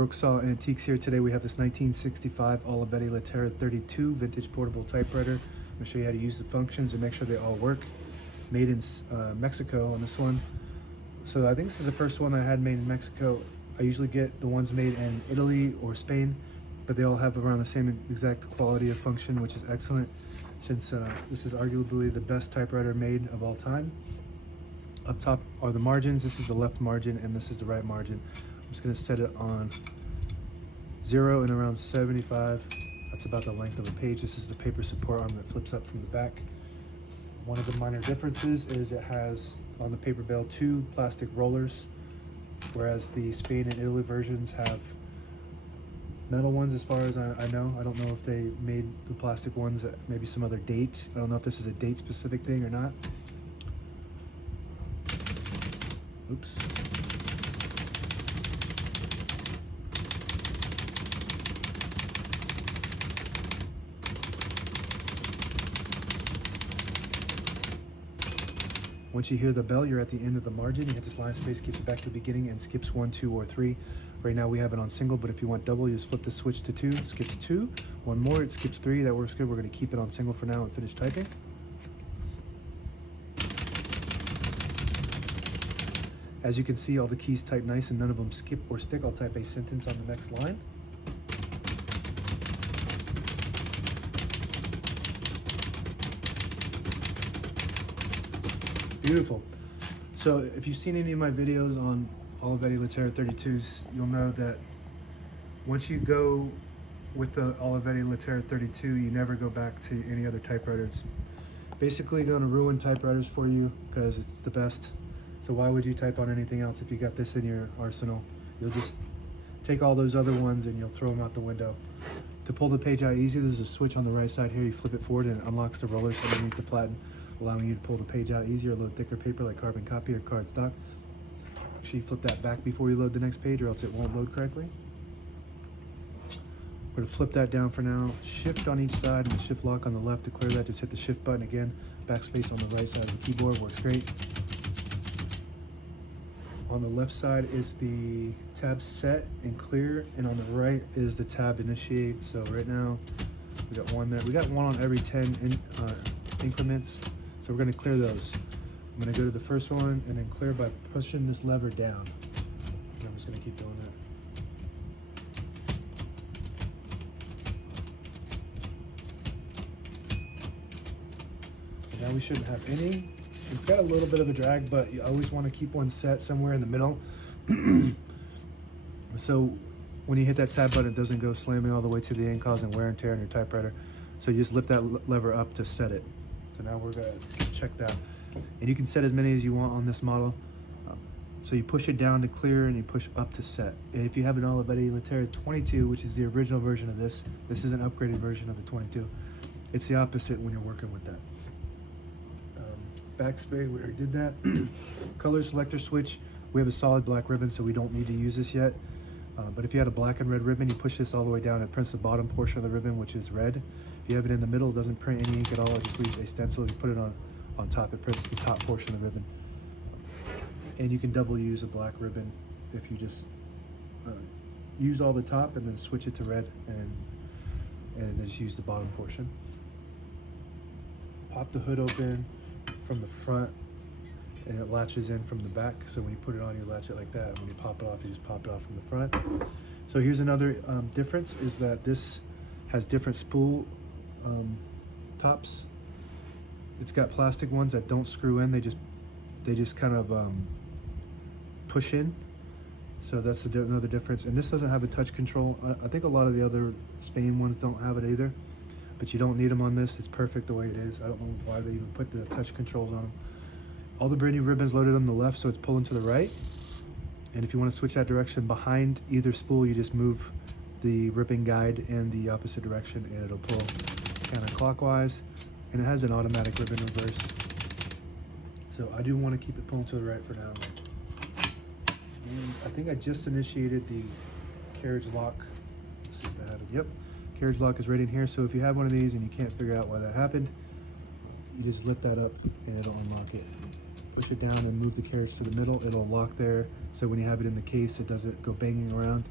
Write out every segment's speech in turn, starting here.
Brooksaw Antiques here. Today we have this 1965 Olivetti Lettera 32 vintage portable typewriter. I'm going to show you how to use the functions and make sure they all work. Made in Mexico on this one. So I think this is the first one I had made in Mexico. I usually get the ones made in Italy or Spain, but they all have around the same exact quality of function, which is excellent, since this is arguably the best typewriter made of all time. Up top are the margins. This is the left margin and this is the right margin. I'm just going to set it on 0 and around 75. That's about the length of a page. This is the paper support arm that flips up from the back. One of the minor differences is it has on the paper bale 2 plastic rollers, whereas the Spain and Italy versions have metal ones as far as I know. I don't know if they made the plastic ones at maybe some other date. I don't know if this is a date specific thing or not. Oops. Once you hear the bell, you're at the end of the margin. You hit this line space, keeps it back to the beginning, and skips 1, 2, or 3. Right now we have it on single, but if you want double, you just flip the switch to 2. It skips 2. One more, it skips 3. That works good. We're going to keep it on single for now and finish typing. As you can see, all the keys type nice and none of them skip or stick. I'll type a sentence on the next line. Beautiful. So if you've seen any of my videos on Olivetti Lettera 32s, you'll know that once you go with the Olivetti Lettera 32, you never go back to any other typewriter. It's basically going to ruin typewriters for you because it's the best. So why would you type on anything else if you got this in your arsenal? You'll just take all those other ones and you'll throw them out the window. To pull the page out easy, there's a switch on the right side here. You flip it forward and it unlocks the rollers underneath the platen, allowing you to pull the page out easier, load thicker paper like carbon copy or cardstock. Make sure you flip that back before you load the next page or else it won't load correctly. We're going to flip that down for now. Shift on each side and the shift lock on the left. To clear that, just hit the shift button again. Backspace on the right side of the keyboard works great. On the left side is the tab set and clear, and on the right is the tab initiate. So right now we got one there. We got one on every 10 increments. So we're going to clear those. I'm going to go to the first one and then clear by pushing this lever down. And I'm just going to keep doing that. So now we shouldn't have any. It's got a little bit of a drag, but you always want to keep one set somewhere in the middle. So when you hit that tab button, it doesn't go slamming all the way to the end, causing wear and tear on your typewriter. So you just lift that lever up to set it. So now we're going to check that. And you can set as many as you want on this model. So you push it down to clear and you push up to set. And if you have an Olivetti Lettera 22, which is the original version of this is an upgraded version of the 22. It's the opposite when you're working with that. Backspace, we already did that. Color selector switch, we have a solid black ribbon, so we don't need to use this yet. But if you had a black and red ribbon, you push this all the way down, it prints the bottom portion of the ribbon, which is red. If you have it in the middle, it doesn't print any ink at all, it just leaves a stencil. If you put it on top, it prints the top portion of the ribbon. And you can double use a black ribbon if you just use all the top and then switch it to red and then just use the bottom portion. Pop the hood open from the front and it latches in from the back. So when you put it on, you latch it like that. When you pop it off, you just pop it off from the front. So here's another difference is that this has different spool tops. It's got plastic ones that don't screw in. They just kind of push in. So that's another difference. And this doesn't have a touch control. I think a lot of the other Spain ones don't have it either. But you don't need them on this. It's perfect the way it is. I don't know why they even put the touch controls on them. All the brand new ribbons loaded on the left, so it's pulling to the right. And if you want to switch that direction behind either spool, you just move the ribbon guide in the opposite direction and it'll pull counterclockwise. And it has an automatic ribbon reverse. So I do want to keep it pulling to the right for now. And I think I just initiated the carriage lock. Let's see if that happened. Yep. Carriage lock is right in here, so if you have one of these and you can't figure out why that happened, you just lift that up and it'll unlock it. Push it down and move the carriage to the middle, it'll lock there, so when you have it in the case, it doesn't go banging around.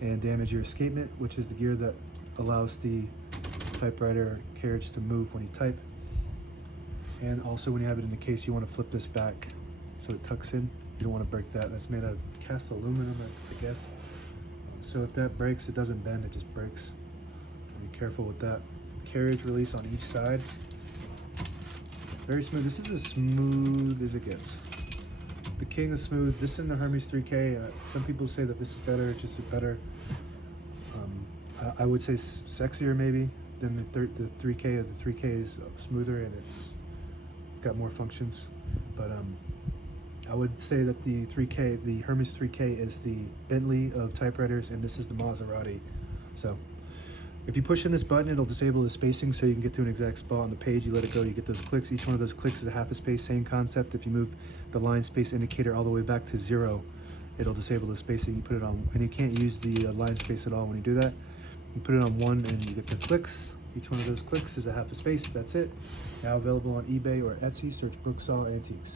and damage your escapement, which is the gear that allows the typewriter carriage to move when you type. And also when you have it in the case, you want to flip this back so it tucks in. You don't want to break that. That's made out of cast aluminum, I guess. So if that breaks, it doesn't bend, it just breaks. Be careful with that. Carriage release on each side. Very smooth. This is as smooth as it gets. The king of smooth. This and the Hermes 3K. Some people say that this is better, just better. I would say sexier maybe than the 3K. The 3K is smoother and it's got more functions. But I would say that the 3K, the Hermes 3K, is the Bentley of typewriters, and this is the Maserati. So if you push in this button, it'll disable the spacing so you can get to an exact spot on the page. You let it go, you get those clicks. Each one of those clicks is a half a space, same concept. If you move the line space indicator all the way back to 0, it'll disable the spacing. You put it on, and you can't use the line space at all when you do that. You put it on 1 and you get the clicks. Each one of those clicks is a half a space, that's it. Now available on eBay or Etsy, search Brooksaw Antiques.